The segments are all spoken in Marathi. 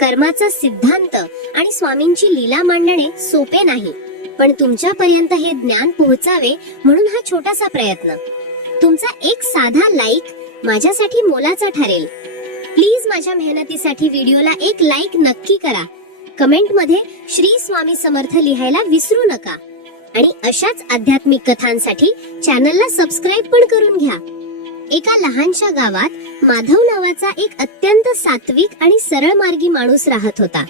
कर्माचा सिद्धांत आणि स्वामींची लीला मांडणे सोपे नाही. पण तुमच्यापर्यंत हे ज्ञान पोहोचावे म्हणून हा छोटासा प्रयत्न. तुमचा एक साधा लाईक माझ्यासाठी मोलाचा ठरेल. प्लीज माझ्या मेहनतीसाठी व्हिडिओला एक लाईक नक्की करा. कमेंटमध्ये श्री स्वामी समर्थ लिहायला विसरू नका. आणि अशाच आध्यात्मिक कथांसाठी चॅनलला सबस्क्राईब पण करून घ्या. एका लहानशा गावात माधव नावाचा एक अत्यंत सात्विक आणि सरळ मार्गी माणूस राहत होता.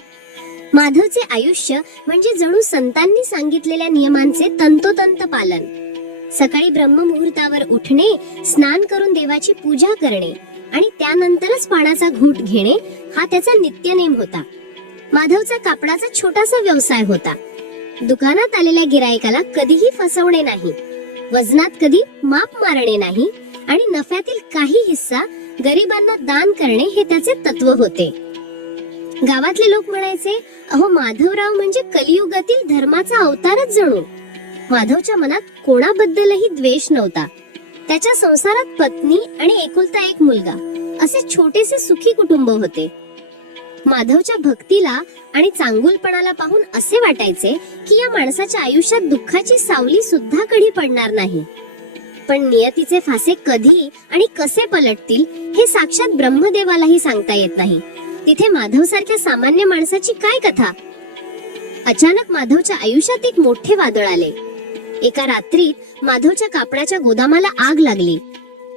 माधवचे आयुष्य म्हणजे जणू संतांनी सांगितलेल्या नियमांचे तंतोतंत पालन. सकाळी ब्रह्ममुहूर्तावर उठणे स्नान करून देवाची पूजा करणे आणि त्यानंतरच पाण्याचा घूट घेणे हा त्याचा नित्यनेम होता. माधवचा कापडाचा छोटासा व्यवसाय होता. दुकानात आलेल्या गिरायकाला कधीही फसवणे नाही. वजनात कधी माप मारणे नाही. आणि नफ्यातील काही हिस्सा गरिबांना दान करणे हे त्याचे तत्व होते. गावातले लोक म्हणायचे अहो माधवराव म्हणजे कलियुगातील धर्माचा अवतारच जणू. माधवच्या मनात कोणाबद्दलही द्वेष नव्हता. त्याच्या संसारात पत्नी आणि एकुलता एक मुलगा असे छोटेसे सुखी कुटुंब होते. माधवच्या भक्तीला आणि चांगुलपणाला पाहून असे वाटायचे की या माणसाच्या आयुष्यात दुःखाची सावली सुद्धा कधी पडणार नाही. पण नियतीचे फासे कधी आणि कसे पलटतील हे साक्षात ब्रह्मदेवालाही सांगता येत नाही. तिथे माधव सारख्या सामान्य माणसाची काय कथा? अचानक माधवच्या आयुष्यात एक मोठे वादळ आले. एका रात्रीत माधवच्या कापडाच्या गोदामाला आग लागली.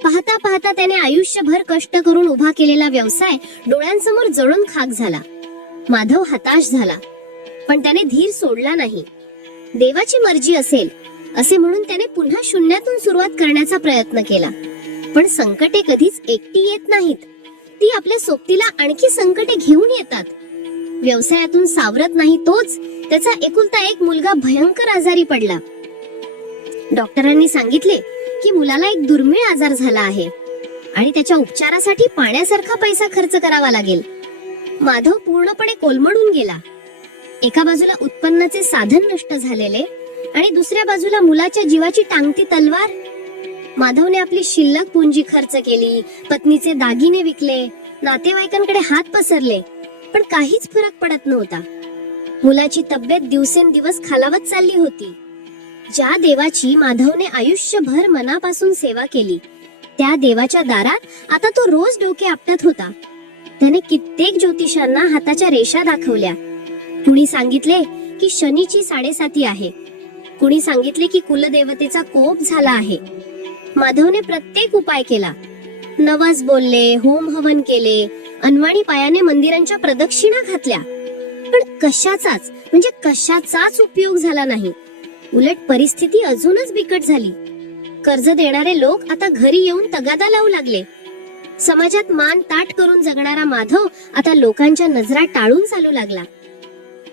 पाहता पाहता त्याने आयुष्यभर कष्ट करून उभा केलेला व्यवसाय डोळ्यांसमोर जळून खाक झाला. माधव हताश झाला. पण त्याने धीर सोडला नाही. देवाची मर्जी असेल असे म्हणून त्याने पुन्हा शून्यातून सुरुवात करण्याचा प्रयत्न केला. पण संकटे कधीच एकटी येत नाहीत. ती आपल्या सोबतीला आणखी संकटे घेऊन येतात. व्यवसायातून सावरत नाही तोच त्याचा एकुलता एक मुलगा भयंकर आजारी पडला. डॉक्टरांनी सांगितले की मुलाला एक दुर्मिळ आजार झाला आहे आणि त्याच्या उपचारासाठी पाण्यासारखा पैसा खर्च करावा लागेल. माधव पूर्णपणे कोलमडून गेला. एका बाजूला उत्पन्नाचे साधन नष्ट झालेले आणि दुसऱ्या बाजूला मुलाच्या जीवाची टांगती तलवार? माधवने आपली शिल्लक पुंजी खर्च केली पत्नीचे दागिने विकले नातेवाईकांकडे हात पसरले पण काहीच फरक पडत नव्हता. मुलाची तब्येत दिवसेंदिवस खालावत चालली होती. ज्या देवाची माधवने आयुष्यभर मनापासून सेवा केली त्या देवाच्या दारात आता तो रोज डोके आपटत होता. त्याने कित्येक ज्योतिषांना हाताच्या रेषा दाखवल्या. कुणी सांगितले की शनीची साडेसाती आहे. कुणी सांगितले की कुलदेवतेचा कोप झाला आहे. माधवने प्रत्येक उपाय केला. नवाज बोलले होम हवन केले अनवाणी पायाने मंदिरांच्या प्रदक्षिणा घातल्या. पण कशाचाच म्हणजे कशाचाच उपयोग झाला नाही. उलट परिस्थिती अजूनच बिकट झाली. कर्ज देणारे लोक आता घरी येऊन तगादा लावू लागले. समाजात मान ताट करून जगणारा माधव आता लोकांच्या नजरा टाळून चालू लागला.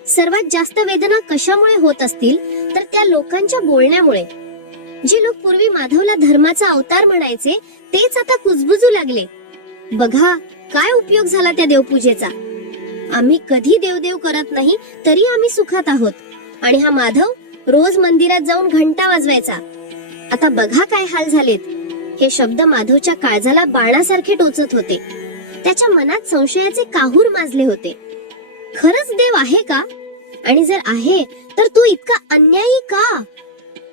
सर्वात जास्त वेदना कशामुळे होत असतील तर त्या लोकांच्या बोलण्यामुळे. जे लोक पूर्वी माधवला धर्माचा अवतार म्हणायचे तेच आता कुजबुजू लागले. बघा काय उपयोग झाला त्या देवपूजेचा? आम्ही कधी देवदेव करत नाही तरी आम्ही सुखात आहोत. आणि हा माधव रोज मंदिरात जाऊन घंटा वाजवायचा. आता बघा काय हाल झालेत. हे शब्द माधवच्या काळजाला बाणासारखे टोचत होते. त्याच्या मनात संशयाचे काहूर माजले होते. खरंच देव आहे का? आणि जर आहे तर तो इतका अन्यायी का?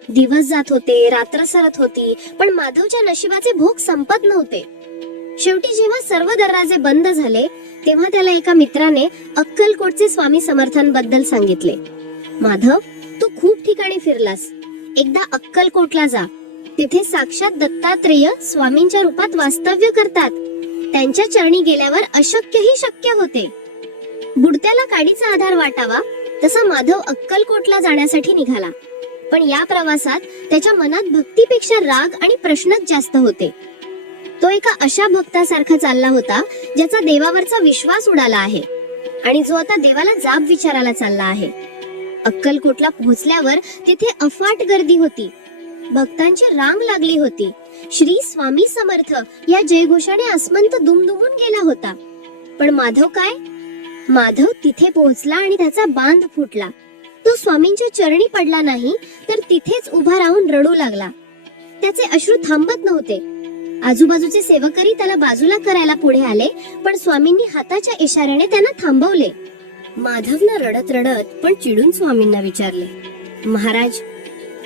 दिवस जात होते रात्र सरत होती पण माधवच्या नशिबाचे भोग संपत नव्हते. शेवटी जेव्हा सर्व दरवाजे बंद झाले तेव्हा त्याला एका मित्राने अक्कलकोटचे स्वामी समर्थांबद्दल सांगितले. माधव तू खूप ठिकाणी फिरलास. एकदा अक्कलकोटला जा. तिथे साक्षात दत्तात्रेय स्वामींच्या रूपात वास्तव्य करतात. त्यांच्या चरणी गेल्यावर अशक्यही शक्य होते. बुडत्याला काडीचा आधार वाटावा तसा माधव अक्कलकोटला जाण्यासाठी निघाला. पण या प्रवासात त्याच्या मनात भक्तीपेक्षा राग आणि प्रश्नच जास्त होते. तो एका अशा भक्तासारखा चालला होता ज्याचा देवावरचा विश्वास उडाला आहे आणि जो आता देवाला जाब विचारायला चालला आहे. अक्कलकोटला पोहोचल्यावर तिथे अफाट गर्दी होती. भक्तांची रांग लागली होती. श्री स्वामी समर्थ या जयघोषाने आसमंत दुमदुमून गेला होता. पण माधव काय? माधव तिथे पोहोचला आणि त्याचा बांध फुटला. तो स्वामींच्या चरणी पडला नाही तर तिथेच उभा राहून रडू लागला. त्याचे अश्रू थांबत नव्हते. आजूबाजूचे सेवकरी त्याला बाजूला करायला पुढे आले पण स्वामींनी हाताच्या इशाऱ्याने त्यांना थांबवले. माधवनं रडत रडत पण चिडून स्वामींना विचारले महाराज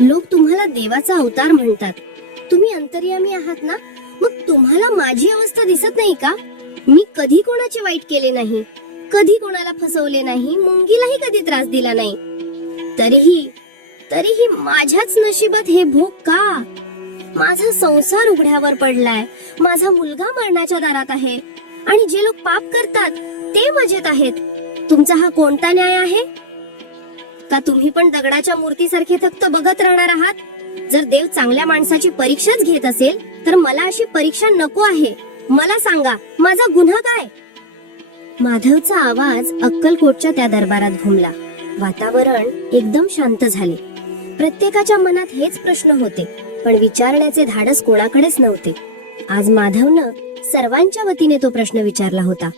लोक तुम्हाला देवाचा अवतार म्हणतात. तुम्ही अंतर्यामी आहात ना? मग तुम्हाला माझी अवस्था दिसत नाही का? मी कधी कोणाचे वाईट केले नाही? कधी कोणाला फसवले नाही मुंगीलाही कधी त्रास दिला नाही. तरीही तरीही माझ्याच नशिबात हे भोग का? माझा संसार उघड्यावर पडलाय. माझा मुलगा मरणाच्या दारात आहे. आणि जे लोक पाप करतात ते मजेत आहेत. तुमचा हा कोणता न्याय आहे? का तुम्ही पण दगडाच्या मूर्तीसारखे फक्त बघत राहणार आहात? जर देव चांगल्या माणसाची परीक्षाच घेत असेल तर मला अशी परीक्षा नको आहे. मला सांगा माझा गुन्हा काय? माधवचा आवाज अक्कलकोटच्या त्या दरबारात घुमला. वातावरण एकदम शांत झाले. प्रत्येकाच्या मनात हेच प्रश्न होते पण विचारण्याचे धाडस कोणाकडेच नव्हते. आज माधवनं सर्वांच्या वतीने तो प्रश्न विचारला होता.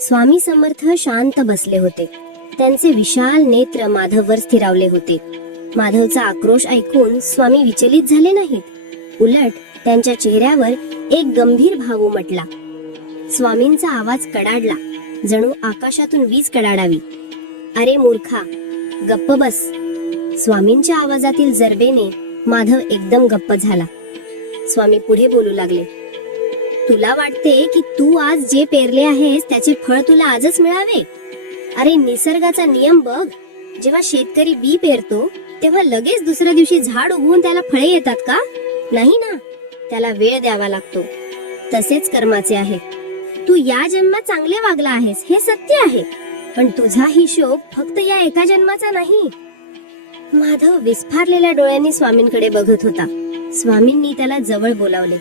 स्वामी समर्थ शांत बसले होते. त्यांचे विशाल नेत्र माधववर स्थिरावले होते. माधवचा आक्रोश ऐकून स्वामी विचलित झाले नाहीत. उलट त्यांच्या चेहऱ्यावर एक गंभीर भाव उमटला. स्वामींचा आवाज कडाडला. जणू आकाशातून वीज कडाडावी. अरे मूर्खा गप्प बस. स्वामींच्या आवाजातील जरबेने माधव एकदम गप्प झाला. स्वामी पुढे बोलू लागले. तुला वाटते की तू आज जे पेरले आहेस त्याचे फळ तुला आजच मिळावे? अरे निसर्गाचा नियम बघ. जेव्हा शेतकरी बी पेरतो तेव्हा लगेच दुसऱ्या दिवशी झाड उगवून त्याला फळे येतात का? नाही ना. त्याला वेळ द्यावा लागतो. तसेच कर्माचे आहे. तू या जन्मात चांगले वागला आहेस हे सत्य आहे. पण तुझा हिशोब फक्त या एका जन्माचा नाही. माधव विस्फारलेल्या डोळ्यांनी स्वामींकडे बघत होता. स्वामींनी त्याला जवळ बोलावले.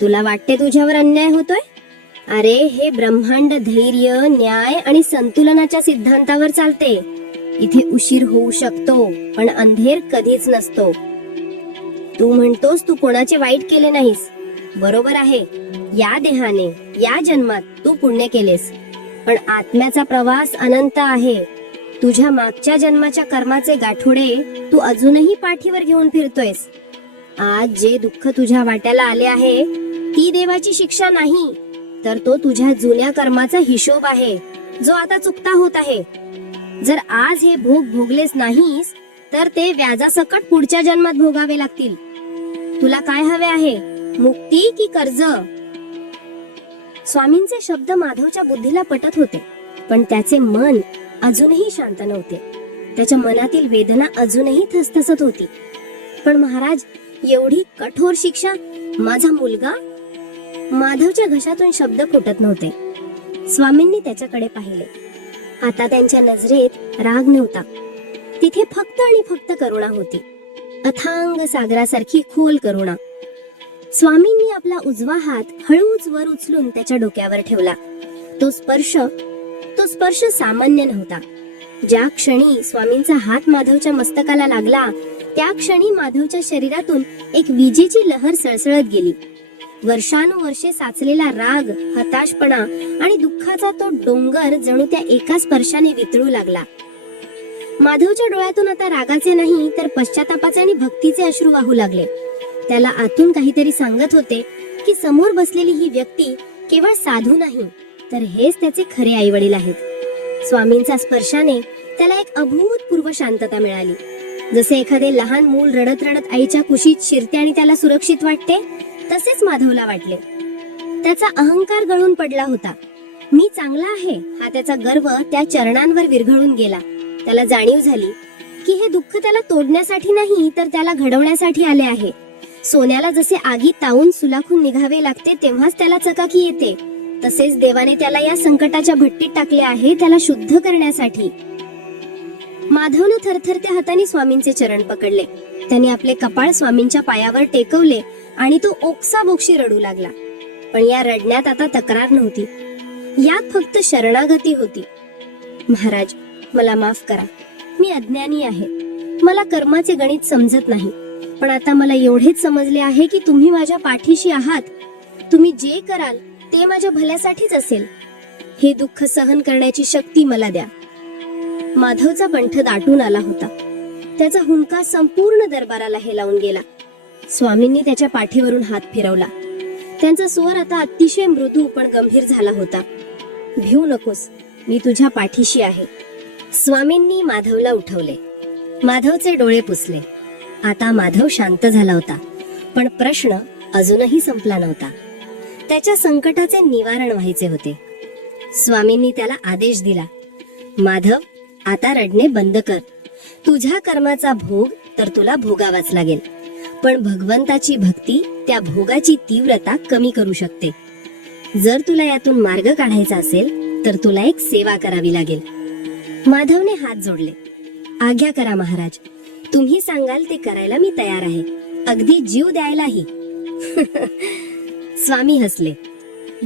तुला वाटते तुझ्यावर अन्याय होतोय? अरे हे ब्रह्मांड धैर्य न्याय आणि संतुलनाच्या सिद्धांतावर चालते. इथे उशीर होऊ शकतो पण अंधेर कधीच नसतो. तू म्हणतोस तू कोणाचे वाईट केले नाहीस. बरोबर आहे. या देहाने या जन्मात तू पुण्य केलेस. पण आत्म्याचा प्रवास अनंत आहे. तुझ्या मागच्या जन्माच्या कर्माचे गाठोडे तू अजूनही पाठीवर घेऊन फिरतोयस. आज जे दुःख तुझ्या वाट्याला आले आहे ती देवाची शिक्षा नाही तर तो तुझ्या जुन्या कर्माचा हिशोब आहे जो आता चुकता होत आहे. जर आज हे भोग भोगलेस नाहीस तर ते व्याजासकट पुढच्या जन्मात भोगावे लागतील. तुला काय हवे आहे? मुक्ती की कर्ज? स्वामींचे शब्द माधवच्या बुद्धीला पटत होते पण त्याचे मन अजूनही शांत नव्हते. त्याच्या मनातील वेदना अजूनही थसथसत होती. पण महाराज एवढी कठोर शिक्षा माझा मुलगा माधवच्या घशातून शब्द फुटत नव्हते. स्वामींनी त्याच्याकडे पाहिले. आता त्यांच्या नजरेत राग नव्हता. तिथे फक्त आणि फक्त करुणा होती. अथांग सागरासारखी खोल करुणा. स्वामींनी आपला उजवा हात हळूच वर उचलून त्याच्या डोक्यावर ठेवला. तो स्पर्श तो स्पर्श सामान्य नव्हता. ज्या क्षणी स्वामींचा हात माधवच्या मस्तकाला लागला त्या क्षणी माधवच्या शरीरातून एक विजेची लहर सळसळत गेली. वर्षानुवर्षे साचलेला राग हताशपणा आणि दुःखाचा तो डोंगर जणू त्या एका स्पर्शाने वितळू लागला. माधवच्या डोळ्यातून आता रागाचे नाही तर पश्चातापाचे आणि भक्तीचे अश्रू वाहू लागले. त्याला आतून काहीतरी सांगत होते की समोर बसलेली ही व्यक्ती केवळ साधू नाही तर हेच त्याचे खरे आई वडील आहेत. स्वामींचा स्पर्शाने त्याला एक अभूतपूर्व शांतता मिळाली. जसे एखादे लहान मूल रडत रडत आईच्या कुशीत शिरते आणि त्याला सुरक्षित वाटते तसेच माधवला वाटले. त्याचा अहंकार गळून पडला होता. मी चांगला आहे हा त्याचा गर्व त्या चरणांवर विरघळून गेला. त्याला जाणीव झाली की हे दुःख त्याला तोडण्यासाठी नाही तर त्याला घडवण्यासाठी आले आहे. सोन्याला जसे आगी तावून सुलाखून निघावे लागते तेव्हाच त्याला चकाकी येते. तसेच देवाने त्याला या संकटाच्या भट्टीत टाकले आहे त्याला शुद्ध करण्यासाठी. माधवनं थरथरत्या हाताने स्वामींचे चरण पकडले. त्याने आपले कपाळ स्वामींच्या पायावर टेकवले आणि तो ओक्सा बोक्षी रडू लागला. पण या रडण्यात आता तक्रार नव्हती. यात फक्त शरणागती होती. महाराज मला माफ करा. मी अज्ञानी आहे. मला कर्माचे गणित समजत नाही. पण आता मला एवढेच समजले आहे की तुम्ही माझ्या पाठीशी आहात. तुम्ही जे कराल ते माझ्या भल्यासाठीच असेल. हे दुःख सहन करण्याची शक्ती मला द्या. माधवचा कंठ दाटून आला होता. त्याचा हुंका संपूर्ण दरबाराला हेलावून गेला. स्वामींनी त्याच्या पाठीवरून हात फिरवला. त्यांचा स्वर आता अतिशय मृदू पण गंभीर झाला होता. भिऊ नकोस मी तुझ्या पाठीशी आहे. स्वामींनी माधवला उठवले. माधवचे डोळे पुसले. आता माधव शांत झाला होता. पण प्रश्न अजूनही संपला नव्हता. त्याच्या संकटाचे निवारण व्हायचे होते. स्वामींनी त्याला आदेश दिला माधव आता रडणे बंद कर. तुझ्या कर्माचा भोग तर तुला भोगावाच लागेल. पण भगवंताची भक्ती त्या भोगाची तीव्रता कमी करू शकते. जर तुला यातून मार्ग काढायचा असेल तर तुला एक सेवा करावी लागेल. माधवने हात जोडले आज्ञा करा महाराज. तुम्ही सांगाल ते करायला मी तयार आहे. अगदी जीव द्यायलाही. स्वामी हसले.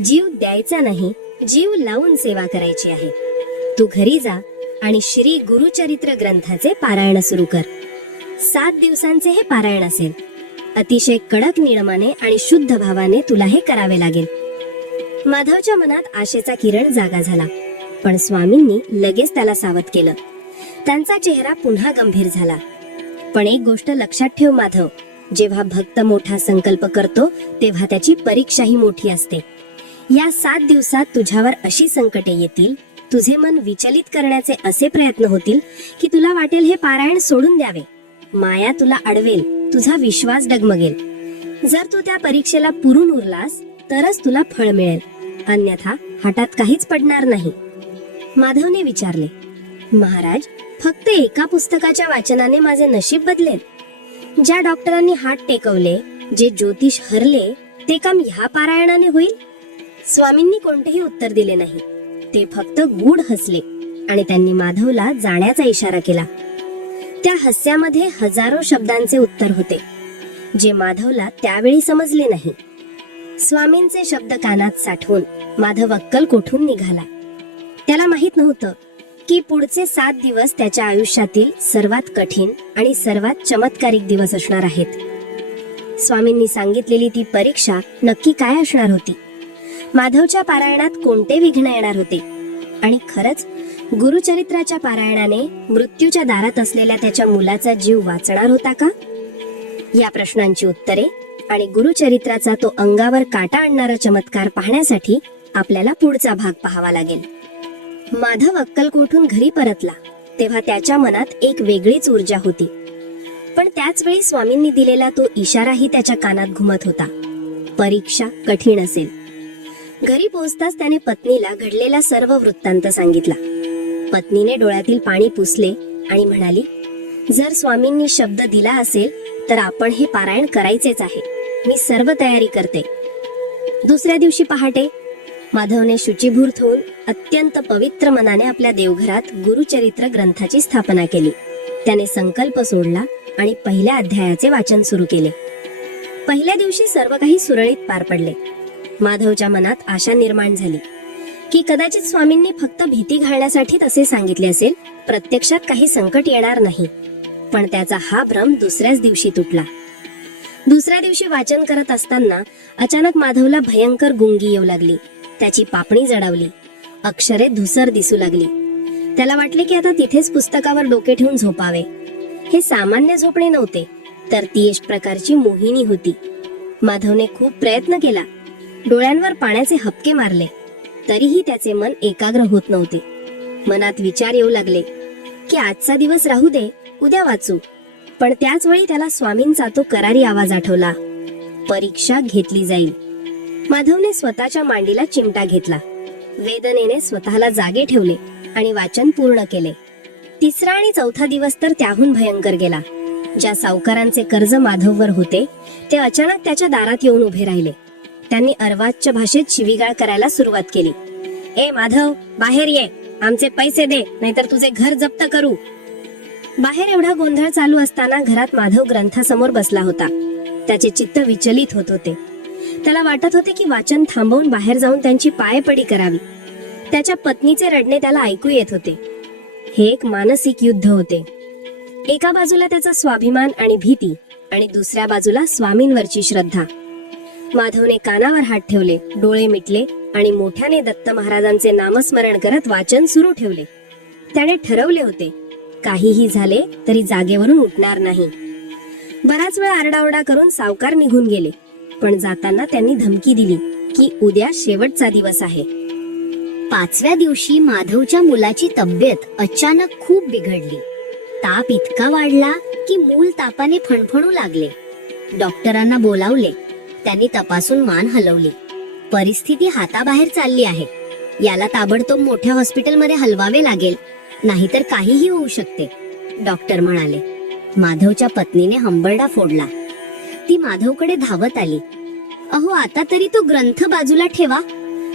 जीव द्यायचा नाही जीव लावून सेवा करायची आहे. तू घरी जा आणि श्री गुरुचरित्र ग्रंथाचे पारायण सुरू कर. सात दिवसांचे हे पारायण असेल. अतिशय कडक नियमाने आणि शुद्ध भावाने तुला हे करावे लागेल. माधवच्या मनात आशेचा किरण जागा झाला पण स्वामींनी लगेच त्याला सावध केलं. त्यांचा चेहरा पुन्हा गंभीर झाला. पण एक गोष्ट लक्षात ठेव माधव जेव्हा भक्त मोठा संकल्प करतो तेव्हा त्याची परीक्षाही मोठी असते. या सात दिवसात तुझ्यावर अशी संकटे येतील तुझे मन विचलित करण्याचे असे प्रयत्न होतील की तुला वाटेल हे पारायण सोडून द्यावे. माया तुला अडवेल तुझा विश्वास डगमगेल. जर तू त्या परीक्षेला पुरून उरलास तरच तुला फळ मिळेल. अन्यथा हातात काहीच पडणार नाही. माधवने विचारले महाराज फक्त एका पुस्तकाच्या वाचनाने माझे नशीब बदलेल. ज्या डॉक्टरांनी हात टेकवले जे ज्योतिष हरले ते काम ह्या पारायणाने होईल? स्वामींनी कोणतेही उत्तर दिले नाही. ते फक्त गूढ हसले आणि त्यांनी माधवला जाण्याचा इशारा केला. त्या हस्यामध्ये हजारो शब्दांचे उत्तर होते जे माधवला त्यावेळी समजले नाही. स्वामींचे शब्द कानात साठवून माधव अक्कल कोठून निघाला? त्याला माहीत नव्हतं की पुढचे सात दिवस त्याच्या आयुष्यातील सर्वात कठीण आणि सर्वात चमत्कारिक दिवस असणार आहेत. स्वामींनी सांगितलेली ती परीक्षा नक्की काय असणार होती? माधवच्या पारायणात कोणते विघ्न येणार होते? आणि खरंच गुरुचरित्राच्या पारायणाने मृत्यूच्या दारात असलेल्या त्याच्या मुलाचा जीव वाचणार होता का? या प्रश्नांची उत्तरे आणि गुरुचरित्राचा तो अंगावर काटा आणणारा चमत्कार पाहण्यासाठी आपल्याला पुढचा भाग पाहावा लागेल. माधव अक्कलकोटहून घरी परतला तेव्हा त्याच्या मनात एक वेगळीच ऊर्जा होती. पण त्याच वेळी स्वामींनी दिलेला तो इशाराही त्याच्या कानात घुमत होता. परीक्षा कठीण असेल. घरी पोहोचताच त्याने पत्नीला घडलेला सर्व वृत्तांत सांगितला. पत्नीने डोळ्यातील पाणी पुसले आणि म्हणाली जर स्वामींनी शब्द दिला असेल तर आपण हे पारायण करायचेच आहे. मी सर्व तयारी करते. दुसऱ्या दिवशी पहाटे माधवने शुचिभूत होऊन अत्यंत पवित्र मनाने आपल्या देवघरात गुरुचरित्र ग्रंथाची स्थापना केली. त्याने संकल्प सोडला आणि पहिल्या अध्यायाचे वाचन सुरू केले. पहिल्या दिवशी सर्व काही सुरळीत पार पडले. माधवच्या मनात आशा निर्माण झाली की कदाचित स्वामींनी फक्त भीती घालण्यासाठी तसे सांगितले असेल प्रत्यक्षात काही संकट येणार नाही. पण त्याचा हा भ्रम दुसऱ्याच दिवशी तुटला. दुसऱ्या दिवशी वाचन करत असताना अचानक माधवला भयंकर गुंगी येऊ लागली. त्याची पापणी जडावली. अक्षरे धुसर दिसू लागली. त्याला वाटले की आता तिथेच पुस्तकावर डोके ठेवून झोपावे. हे सामान्य झोपणे नव्हते तर ती एक प्रकारची मोहिनी होती. माधवने खूप प्रयत्न केला. डोळ्यांवर पाण्याचे हपके मारले. तरीही त्याचे मन एकाग्र होत नव्हते. मनात विचार येऊ लागले की आजचा दिवस राहू दे उद्या वाचू. पण त्याच वेळी त्याला स्वामींचा तो करारी आवाज आठवला. परीक्षा घेतली जाईल. माधवने स्वतःच्या मांडीला चिमटा घेतला. वेदनेने स्वतःला जागे ठेवले आणि वाचन पूर्ण केले. तिसरा आणि चौथा दिवस तर त्याहून भयंकर गेला. ज्या सावकारांचे कर्ज माधववर होते ते अचानक त्याच्या दारात येऊन उभे राहिले. त्यांनी अर्वाजच्या भाषेत शिवीगाळ करायला सुरुवात केली. ए माधव बाहेर ये. आमचे पैसे दे नाहीतर तुझे घर जप्त करू. बाहेर एवढा गोंधळ चालू असताना घरात माधव ग्रंथासमोर बसला होता. त्याचे चित्त विचलित होत होते. त्याला वाटत होते की वाचन थांबवून बाहेर जाऊन त्यांची पायपडी करावी. त्याच्या पत्नीचे रडणे त्याला ऐकू येत होते. हे एक मानसिक युद्ध होते. एका बाजूला त्याचा स्वाभिमान आणि भीती आणि दुसऱ्या बाजूला स्वामींवरची श्रद्धा. माधवने कानावर हात ठेवले डोळे मिटले आणि मोठ्याने दत्त महाराजांचे नामस्मरण करत वाचन सुरू ठेवले. त्याने ठरवले होते काहीही झाले तरी जागेवरून उठणार नाही. बराच वेळ आरडाओरडा करून सावकार निघून गेले. पण जाताना त्यांनी धमकी दिली की उद्या शेवटचा दिवस आहे. पाचव्या दिवशी माधवच्या मुलाची तब्येत अचानक खूप बिघडली. ताप इतका वाढला की मूल तापाने फणफणू लागले. डॉक्टरांना बोलावले. त्यांनी तपासून मान हलवली. परिस्थिती हाताबाहेर चालली आहे. याला ताबडतोब मोठ्या हॉस्पिटलमध्ये हलवावे लागेल. नाहीतर काहीही होऊ शकते. डॉक्टर म्हणाले. माधवच्या पत्नीने हंबरडा फोडला. ती माधवकडे धावत आली. अहो आता तरी तो ग्रंथ बाजूला ठेवा.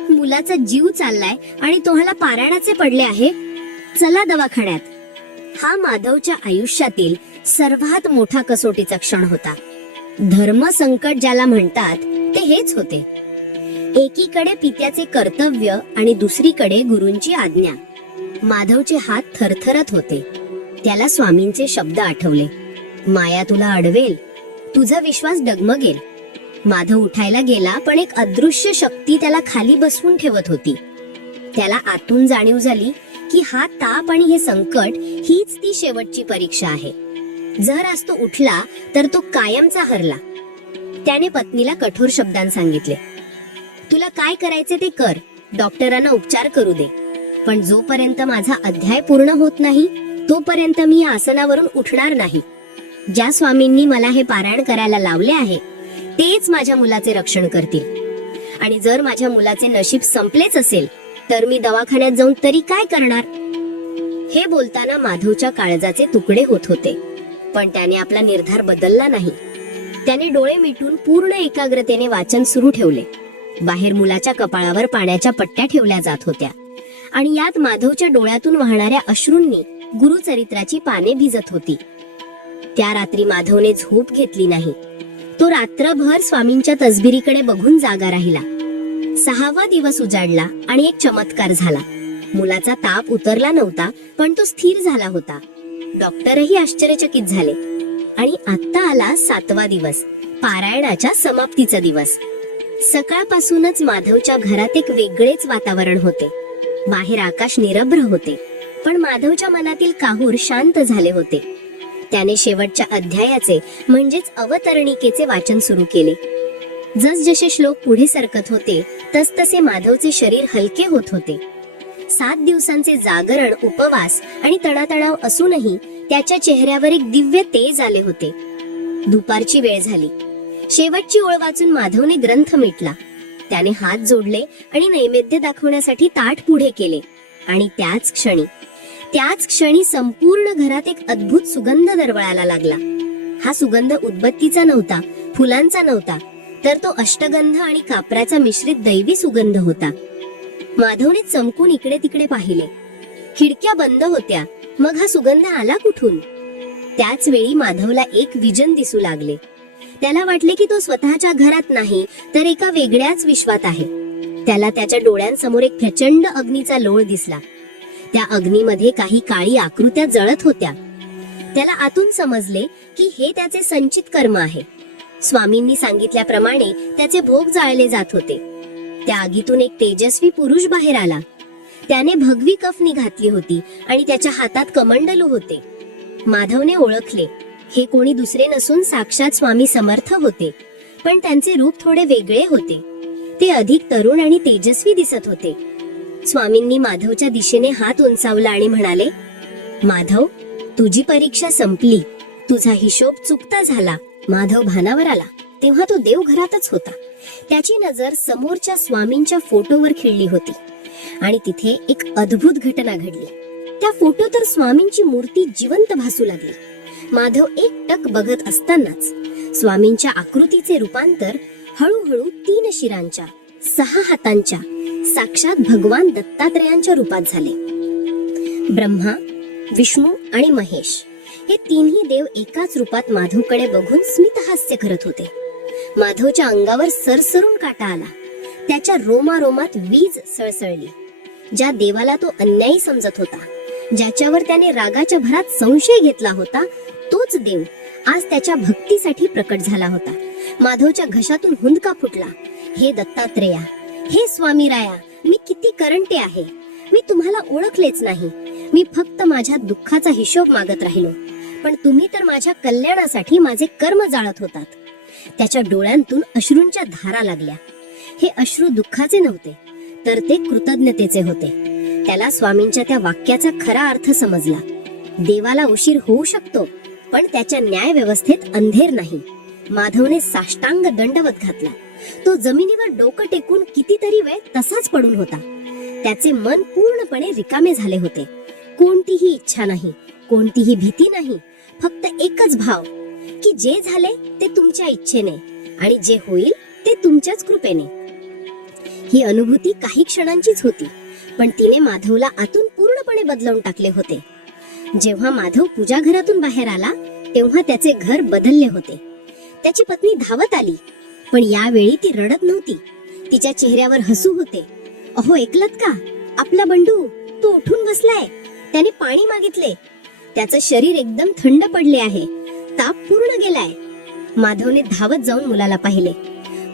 मुलाचा जीव चाललाय आणि तुम्हाला पारायणाचे पडले आहे. चला दवाखान्यात. हा माधवच्या आयुष्यातील सर्वात मोठा कसोटीचा क्षण होता. धर्म संकट ज्याला म्हणतात ते हेच होते. एकीकडे पित्याचे कर्तव्य आणि दुसरीकडे गुरूंची आज्ञा. माधवचे हात थरथरत होते. त्याला स्वामींचे शब्द आठवले. माया तुला अडवेल तुझा विश्वास डगमगेल. माधव उठायला गेला पण एक अदृश्य शक्ती त्याला खाली बसवून ठेवत होती. त्याला आतून जाणीव झाली की हा ताप आणि हे संकट हीच ती शेवटची परीक्षा आहे. जर आज तो उठला तर तो कायमचा हरला. त्याने पत्नीला कठोर शब्दांत सांगितले. तुला काय करायचे ते कर. डॉक्टरांना उपचार करू दे. पण जोपर्यंत माझा अध्याय पूर्ण होत नाही तोपर्यंत मी या आसनावरून उठणार नाही. ज्या स्वामींनी मला हे पारायण करायला लावले आहे तेच माझ्या मुलाचे रक्षण करतील. आणि जर माझ्या मुलाचे नशीब संपलेच असेल तर मी दवाखान्यात जाऊन तरी काय करणार? हे बोलताना माधवच्या काळजाचे तुकडे होत होते पण त्याने आपला निर्धार बदलला नाही. त्याने डोळे मिटून पूर्ण एकाग्रतेने वाचन सुरू ठेवले. बाहेर मुलाच्या कपाळावर पाण्याच्या पट्ट्या ठेवल्या जात होत्या. आणि यात माधवच्या डोळ्यातून वाहणाऱ्या अश्रूंनी गुरुचरित्राची पाने भिजत होती. त्या रात्री माधवने झोप घेतली नाही. तो रात्रभर स्वामींच्या तसबिरीकडे बघून जागा राहिला. सहावा दिवस उजाडला आणि एक चमत्कार झाला. मुलाचा ताप उतरला नव्हता पण तो स्थिर झाला होता. डॉक्टरही आश्चर्यचकित झाले. आणि आता आला सातवा दिवस पारायणाच्या समाप्तीचा दिवस. सकाळपासूनच माधवच्या घरात एक वेगळेच वातावरण होते. बाहेर आकाश निरभ्र होते. पण माधवच्या मनातील काहूर शांत झाले होते. त्याने शेवटच्या अध्यायाचे म्हणजेच अवतरणिकेचे वाचन सुरू केले. जसजसे श्लोक पुढे सरकत होते तसतसे माधवचे शरीर हलके होत होते. सात दिवसांचे जागरण उपवास आणि तणातणाव असूनही त्याच्या चेहऱ्यावर एक दिव्य तेज आले होते. दुपारची वेळ झाली. शेवटची ओळ वाचून माधवने ग्रंथ मिटला. त्याने हात जोडले आणि नैवेद्य दाखवण्यासाठी ताट पुढे केले. आणि त्याच क्षणी त्याच क्षणी संपूर्ण घरात एक अद्भुत सुगंध दरवळायला लागला. हा सुगंध उदबत्तीचा नव्हता फुलांचा नव्हता तर तो अष्टगंध आणि कापराचा मिश्रित दैवी सुगंध होता. माधवने चमकून इकडे तिकडे पाहिले. खिडक्या बंद होत्या मग हा सुगंध आला कुठून? त्याच वेळी माधवला एक विजन दिसू लागले. त्याला वाटले की तो स्वतःच्या घरात नाही तर एका वेगळ्याच विश्वात आहे. त्याला त्याच्या डोळ्यांसमोर एक प्रचंड अग्नीचा लोळ दिसला. त्या अग्नीमध्ये काही काळी आकृत्या जळत होत्या. त्याला आतून समजले की हे त्याचे संचित कर्म आहे. स्वामींनी सांगितल्याप्रमाणे त्याचे भोग जाळले जात होते. त्या आगीतून एक तेजस्वी पुरुष बाहेर आला. त्याने भगवी कफनी घातली होती आणि त्याच्या हातात कमंडलू होते. माधवने ओळखले हे कोणी दुसरे नसून साक्षात स्वामी समर्थ होते पण त्यांचे रूप थोडे वेगळे होते. ते अधिक तरुण आणि तेजस्वी दिसत होते. स्वामींनी माधवच्या दिशेने हात उंचावला आणि म्हणाले माधव तुझी परीक्षा संपली. तुझा हिशोब चुकता झाला. माधव भानावर आला. तेव्हा तो देवघरातच होता. त्याची नजर समोरच्या स्वामींच्या फोटोवर खिळली होती. आणि तिथे एक अद्भुत घटना घडली. त्या फोटो तर स्वामींची मूर्ती जिवंत भासू लागली. माधव एकटक बघत असतानाच स्वामींच्या आकृतीचे रूपांतर हळूहळू तीन शिरांच्या सहा हातांच्या साक्षात भगवान दत्तात्रयांच्या रूपात झाले. ब्रह्मा विष्णू आणि महेश हे तिन्ही देव एकाच रूपात माधवकडे बघून स्मितहास्य करत होते. माधवच्या अंगावर सरसरून काटा आला. त्याच्या रोमारोमात वीज सळसळली. ज्या देवाला तो अन्यायी समजत होता ज्याच्यावर त्याने रागाच्या भरात संशय घेतला होता तोच देव आज त्याच्या भक्तीसाठी प्रकट झाला होता. माधवच्या घशातून हुंदका फुटला. हे दत्तात्रेया हे स्वामी राया मी किती करंटे आहे. मी तुम्हाला ओळखलेच नाही. मी फक्त माझ्या दुःखाचा हिशोब मागत राहिलो. पण तुम्ही तर माझ्या कल्याणासाठी माझे कर्म जाळत होतात. त्याच्या डोळ्यांतून अश्रूंच्या धारा लागल्या. हे अश्रू दुःखाचे नव्हते तर ते कृतज्ञतेचे होते. त्याला स्वामींच्या त्या वाक्याचा खरा अर्थ समजला. देवाला उशीर होऊ शकतो पण त्याच्या न्याय व्यवस्थेत अंधेर नाही. माधवने साष्टांग दंडवत घातला. तो जमिनीवर डोकं टेकून कितीतरी वेळ तसाच पडून होता. त्याचे मन पूर्णपणे रिकामे झाले होते. कोणतीही इच्छा नाही कोणतीही भीती नाही फक्त एकच भाव की जे झाले ते तुमच्या इच्छेने आणि जे होईल ते तुमच्याच कृपेने. ही अनुभूती काही क्षणांचीच होती पण तिने माधवला आतून पूर्णपणे बदलवून टाकले होते. जेव्हा माधव पूजा घरातून बाहेर आला तेव्हा त्याचे घर बदलले होते. त्याची पत्नी धावत आली पण यावेळी ती रडत नव्हती. तिच्या चेहऱ्यावर हसू होते. अहो ऐकलत का? आपला बंडू तो उठून बसलाय. त्याने पाणी मागितले. त्याचं शरीर एकदम थंड पडले आहे. ताप पूर्ण गेलाय. माधवने धावत जाऊन मुलाला पाहिले.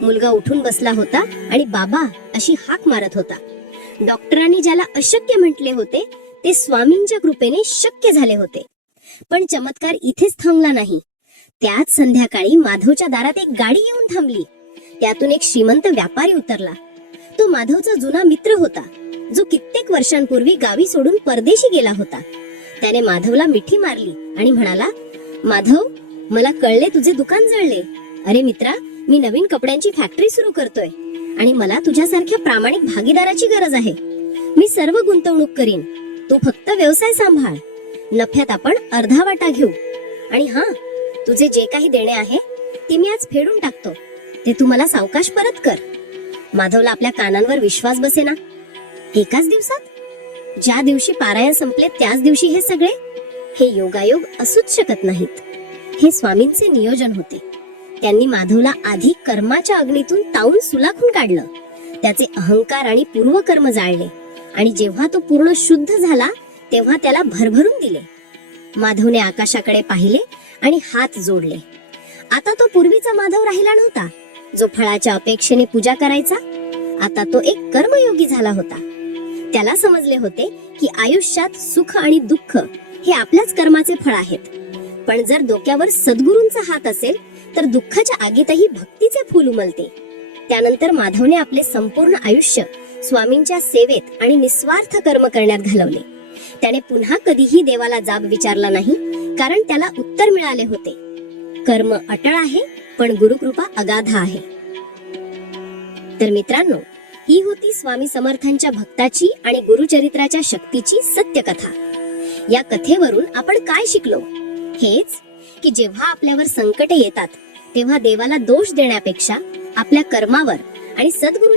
मुलगा उठून बसला होता आणि बाबा अशी हाक मारत होता. डॉक्टरांनी ज्याला अशक्य म्हटले होते ते स्वामींच्या कृपेने शक्य झाले होते. पण चमत्कार इथेच थांबला नाही. त्याच संध्याकाळी माधवच्या दारात एक गाडी येऊन थांबली. त्यातून एक श्रीमंत व्यापारी उतरला. तो माधवचा जुना मित्र होता जो कित्येक वर्षांपूर्वी गावी सोडून परदेशी गेला होता. त्याने माधवला मिठी मारली आणि म्हणाला माधव मला कळले तुझे दुकान जळले. अरे मित्रा मी नवीन कपड्यांची फॅक्टरी सुरू करतोय आणि मला तुझ्यासारख्या प्रामाणिक भागीदाराची गरज आहे. मी सर्व गुंतवणूक करीन. तू फक्त व्यवसाय सांभाळ. नफ्यात आपण अर्धा वाटा घेऊ. आणि हा तुझे जे काही देणे आहे ते मी आज फेडून टाकतो. ते तू मला सावकाश परत कर. माधवला आपल्या कानांवर विश्वास बसेना. एकाच दिवसात? ज्या दिवशी पारायण संपले त्याच दिवशी हे सगळे? हे योगायोग असूच शकत नाहीत. हे स्वामींचे नियोजन होते. त्यांनी माधवला आधी कर्माच्या अग्नीतून ताऊन सुलाखून काढलं. त्याचे अहंकार आणि पूर्वकर्म जाळले. आणि जेव्हा तो पूर्ण शुद्ध झाला तेव्हा त्याला भरभरून दिले. माधवने आकाशाकडे पाहिले आणि हात जोडले. आता तो पूर्वीचा माधव राहिला नव्हता. जो फळाच्या अपेक्षेने पूजा करायचा आता तो एक कर्मयोगी झाला होता. त्याला समजले होते की आयुष्यात सुख आणि दुःख हे आपल्याच कर्माचे फळ आहेत. पण जर डोक्यावर सद्गुरूंचा हात असेल तर दुःखाच्या आगीतही भक्तीचे फूल उमलते. त्यानंतर माधवने आपले संपूर्ण आयुष्य स्वामींच्या सेवेत आणि निस्वार्थ कर्म करण्यात घालवले. त्याने पुन्हा कधीही देवाला जाब विचारला नाही कारण त्याला उत्तर मिळाले होते. कर्म अटळ आहे पण गुरुकृपा अगाध आहे. तर मित्रांनो ही होती स्वामी समर्थांच्या भक्ताची आणि गुरुचरित्राच्या शक्तीची सत्य कथा या कथेवरून आपण काय शिकलो? हेच की जेव्हा आपल्यावर संकटे येतात तेव्हा देवाला दोष देण्यापेक्षा आपल्या कर्मावर आणि सद्गुरू